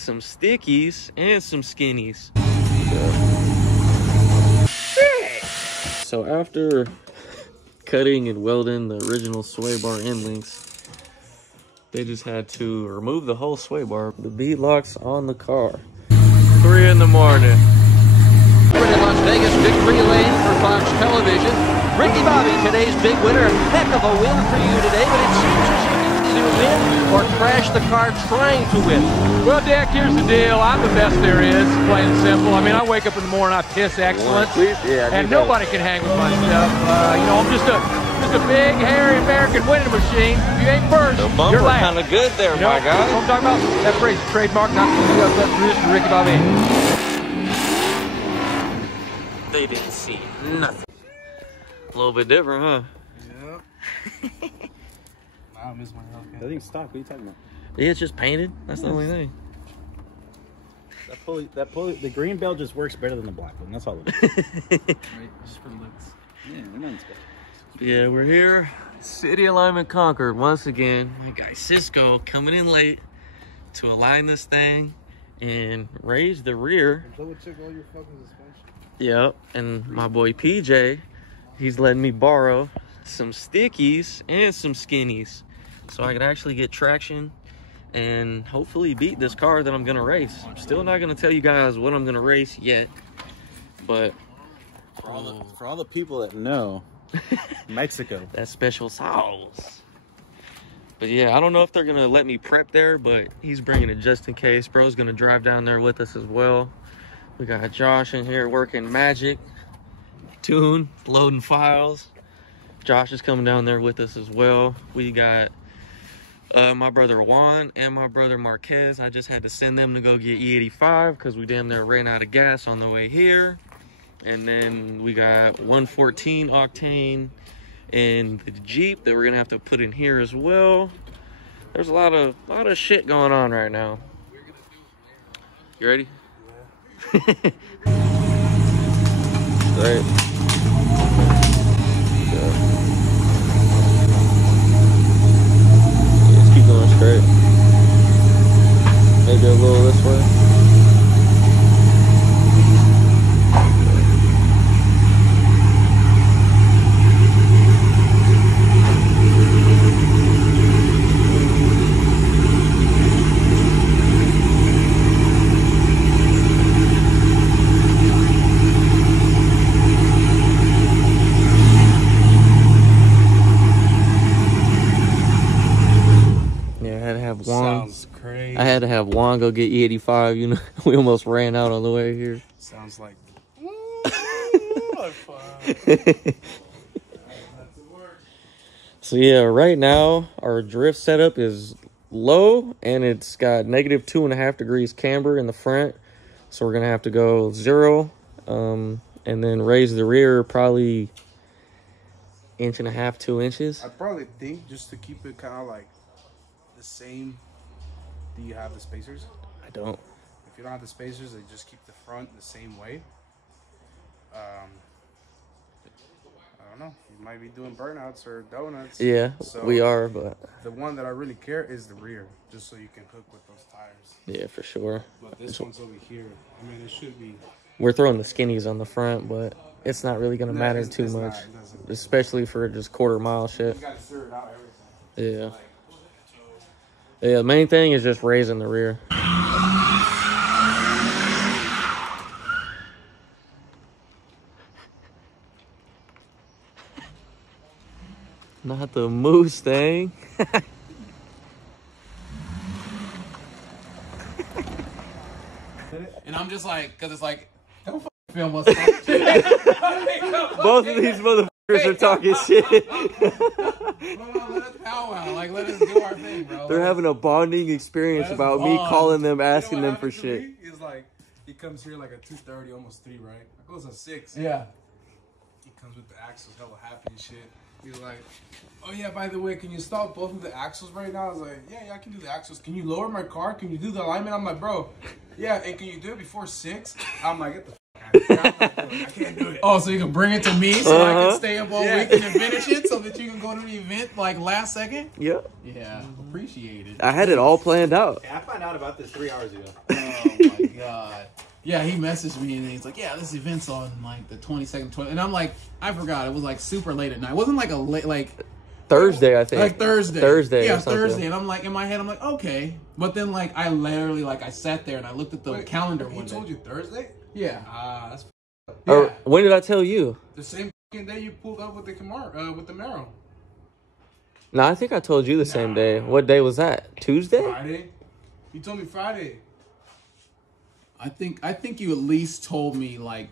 some stickies, and some skinnies. So after cutting and welding the original sway bar end links, they just had to remove the whole sway bar. The bead locks on the car. 3 in the morning. In Las Vegas, victory lane for Fox Television. Ricky Bobby, today's big winner. A heck of a win for you today, but it seems as if you can either win or crash the car trying to win. Well, Dick, here's the deal. I'm the best there is, plain and simple. I mean, I wake up in the morning, I piss excellence, and nobody can hang with my stuff. You know, I'm just a big, hairy American winning machine. If you ain't first, you're last. Kind of good there, you know, my guy. That's what I'm talking about. That phrase is trademark, not for Ricky Bobby. They didn't see nothing. A little bit different, huh? Yep. I miss my Hellcat. That thing's stock. What are you talking about? Yeah, it's just painted. That's the only thing. That pulley, the green belt just works better than the black one. That's all it is. Right, just for looks. Yeah, we're not special. Yeah, we're here. City Alignment Concord once again. My guy Cisco coming in late to align this thing and raise the rear. Double check all your fucking suspension. Yep, and my boy PJ, he's letting me borrow some stickies and some skinnies so I can actually get traction and hopefully beat this car that I'm gonna race. I'm still not gonna tell you guys what I'm gonna race yet, but for all the people that know, Mexico. That special sauce. But yeah, I don't know if they're gonna let me prep there, but he's bringing it just in case. Bro's gonna drive down there with us as well. We got Josh in here working magic, tune, loading files. Josh is coming down there with us as well. We got my brother Juan and my brother Marquez. I just had to send them to go get E85 because we damn near ran out of gas on the way here. And then we got 114 octane in the Jeep that we're gonna have to put in here as well. There's a lot of shit going on right now. You ready? Straight. Just keep going straight. Maybe a little this way. Sounds crazy. I had to have Juan go get E85. You know, we almost ran out on the way here. Sounds like. So yeah, right now our drift setup is low and it's got negative 2.5 degrees camber in the front. So we're gonna have to go 0, and then raise the rear probably 1.5 to 2 inches. I probably think just to keep it kind of like the same. Do you have the spacers? I don't. If you don't have the spacers, they just keep the front the same way. I don't know. You might be doing burnouts or donuts. Yeah, so we are, but the one that I really care is the rear, just so you can hook with those tires. yeah, for sure. But this one's over here. I mean, it should be. We're throwing the skinnies on the front, but it's not really gonna matter too much, especially for just quarter-mile shit. You gotta stir it out every time. Yeah. Yeah, the main thing is just raising the rear. Not the Mustang. And I'm just like, because it's like, don't film us. Both of these motherfuckers are talking shit. Let us powwow. Like, let us do our thing, bro. They're having a bonding experience about me calling them, asking them for shit. He's like, he comes here like at 2:30, almost 3, right? I goes at 6. Yeah. He comes with the axles, hella happy and shit. He's like, oh yeah, by the way, can you install both of the axles right now? I was like, yeah, I can do the axles. Can you lower my car? Can you do the alignment? I'm like, bro, yeah, and can you do it before 6? I'm like, get the fuck I can't do it. Oh, so you can bring it to me so I can stay up all weekend and finish it so that you can go to the event like last second? Yep. Yeah, appreciate it. I had it all planned out. Yeah, I found out about this 3 hours ago. Oh my god. Yeah, he messaged me and he's like, yeah, this event's on like the 22nd, 20th. And I'm like, I forgot. It was like super late at night. It wasn't like a late, like Thursday, I think. like Thursday. Thursday. Yeah, or something. Thursday. And I'm like, in my head, I'm like, okay. But then like I literally like I sat there and I looked at the calendar one day. He told you Thursday? Yeah. That's Or when did I tell you? the same day you pulled up with the Camaro, with the Camaro. No, I think I told you the same day. What day was that? Tuesday? Friday. You told me Friday. I think you at least told me like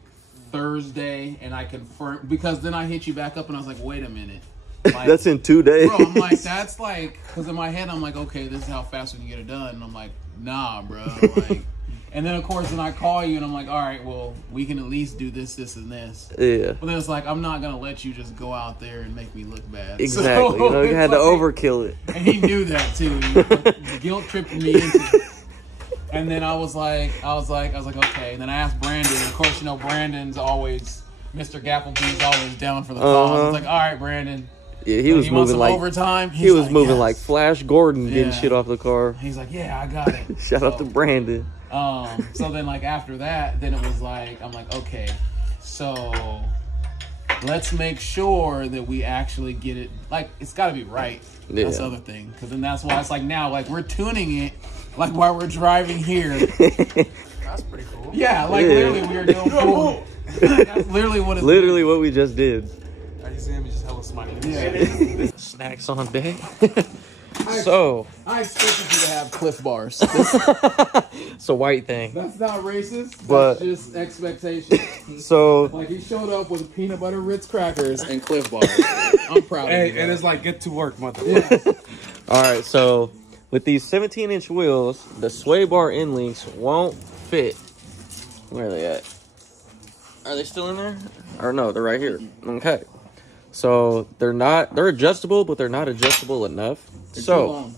Thursday, and I confirmed because then I hit you back up and I was like, wait a minute. Like, That's in 2 days. bro, I'm like, that's like, because in my head I'm like, okay, this is how fast we can get it done. And I'm like, nah, bro. Like, and then of course then I call you and I'm like, all right, well, we can at least do this, this, and this. Yeah. But then it's like, I'm not gonna let you just go out there and make me look bad. Exactly. So, You know, you it's had to like- overkill it. And he knew that too. He guilt tripping me into it. And then I was like, okay. And then I asked Brandon. And of course, you know, Brandon's always, Mr. Gappleby's always down for the cause. I was like, all right, Brandon. Yeah, he was He wants moving some like overtime. he was like, moving yes. like Flash Gordon getting Yeah. shit off the car. He's like, yeah, I got it. Shout out to Brandon. So then like after that, then it was like, I'm like, okay, so let's make sure that we actually get it. Like, it's got to be right. That's the Yeah. other thing. Because then that's why it's like now, like we're tuning it, like while we're driving here. That's pretty cool. Yeah, like Yeah. literally we were doing full. That's literally what it's Literally what we just did. I just see him just hella smiley. Yeah. Snacks on deck. So, I expected you to have Cliff Bars. it's a white thing. That's not racist. That's But- just expectation. So, Like he showed up with peanut butter Ritz crackers and Cliff Bars. I'm proud of Hey, you. and it's like, get to work, motherfucker. yeah. all right, so with these 17-inch wheels, the sway bar end links won't fit. Where are they at? Are they still in there? Or no, they're right here. Okay. So they're adjustable, but they're not adjustable enough. Too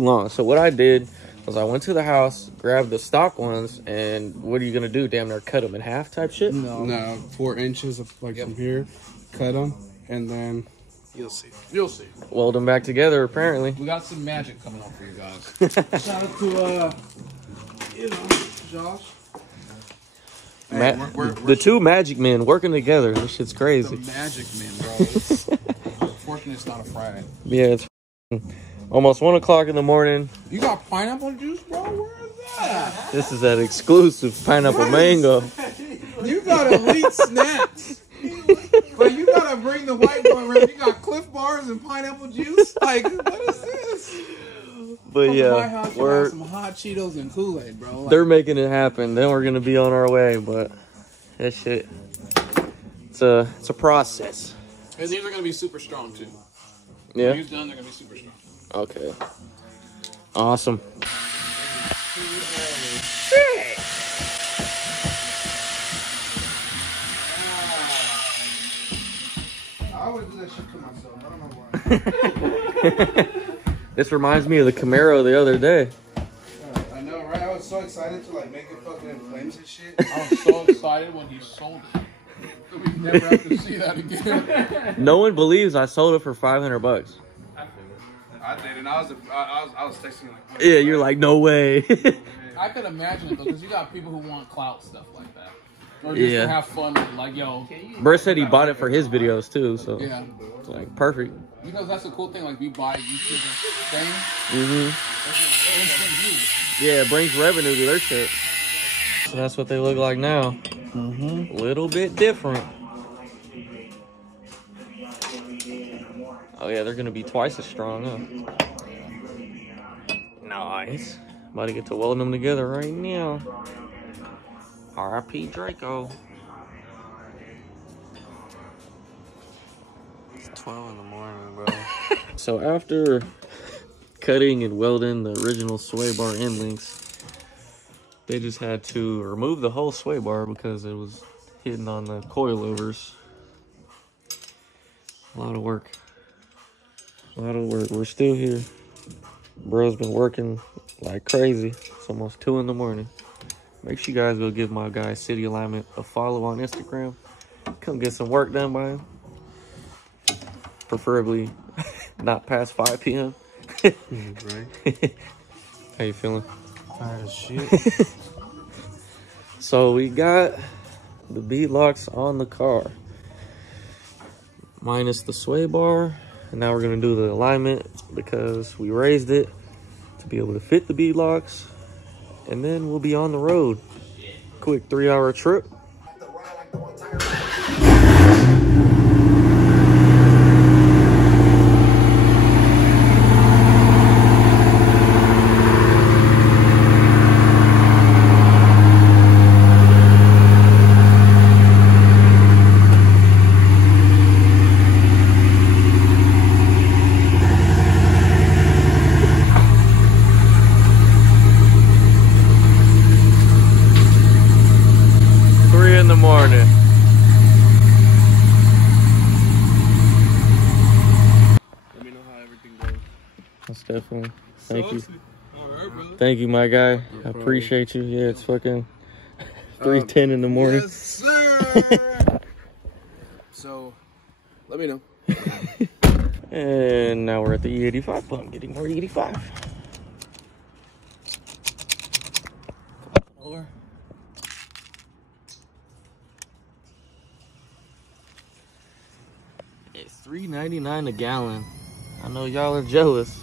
long. So what I did was I went to the house, grabbed the stock ones, and what are you gonna do? Damn near cut them in half type shit? No, 4 inches of like from here, cut them, and then you'll see. You'll see. Weld them back together, apparently. We got some magic coming up for you guys. Shout out to Josh. The two magic men working together. This shit's crazy. The magic men, bro. Unfortunately, it's not a Friday. Yeah, it's almost 1 o'clock in the morning. You got pineapple juice, bro? Where is that? This is that exclusive pineapple mango. You got elite snacks. But you gotta bring the white boy around. You got Cliff Bars and pineapple juice? Like, what is this? But My yeah, house, you we're have some hot Cheetos and Kool-Aid, bro. Like, they're making it happen. Then we're gonna be on our way. But that shit, it's a process. and these are gonna be super strong too. Yeah. When you're done, they're gonna be super strong. Okay. Awesome. I always do that shit to myself. I don't know why. This reminds me of the Camaro the other day. I know, right? I was so excited to like make it fucking in flames and shit. I was so excited when he sold it. We never have to see that again. No one believes I sold it for $500. I did, and I was texting like, what? Yeah, you're like, no way. I could imagine it though, because you got people who want clout stuff like that. Or just Yeah. to have fun with it. Like, yo, Brett said he bought it for his videos too, so yeah. it's like perfect. Because that's the cool thing, like, we buy YouTube thing. Mm-hmm. Instant views. Yeah, it brings revenue to their shit. So that's what they look like now. Mm-hmm. Little bit different. Oh yeah, they're gonna be twice as strong, huh? Nice. About to get to welding them together right now. R.I.P. Draco. It's 12 in the morning, bro. So after cutting and welding the original sway bar end links, they just had to remove the whole sway bar because it was hitting on the coilovers. A lot of work. A lot of work. We're still here. Bro's been working like crazy. It's almost 2 in the morning. Make sure you guys go give my guy City Alignment a follow on Instagram. Come get some work done by him. Preferably not past 5 p.m. Right. How you feeling? Tired as shit. So we got the bead locks on the car, minus the sway bar. And now we're gonna do the alignment because we raised it to be able to fit the bead locks. And then we'll be on the road. Quick 3-hour trip. Morning. Let me know how everything goes. That's definitely. Thank you. Thank you, my guy. I appreciate you. Yeah, it's fucking 3:10 in the morning. Yes, sir. So, let me know. And now we're at the E85 pump, getting more E85. Over. It's $3.99 a gallon. I know y'all are jealous.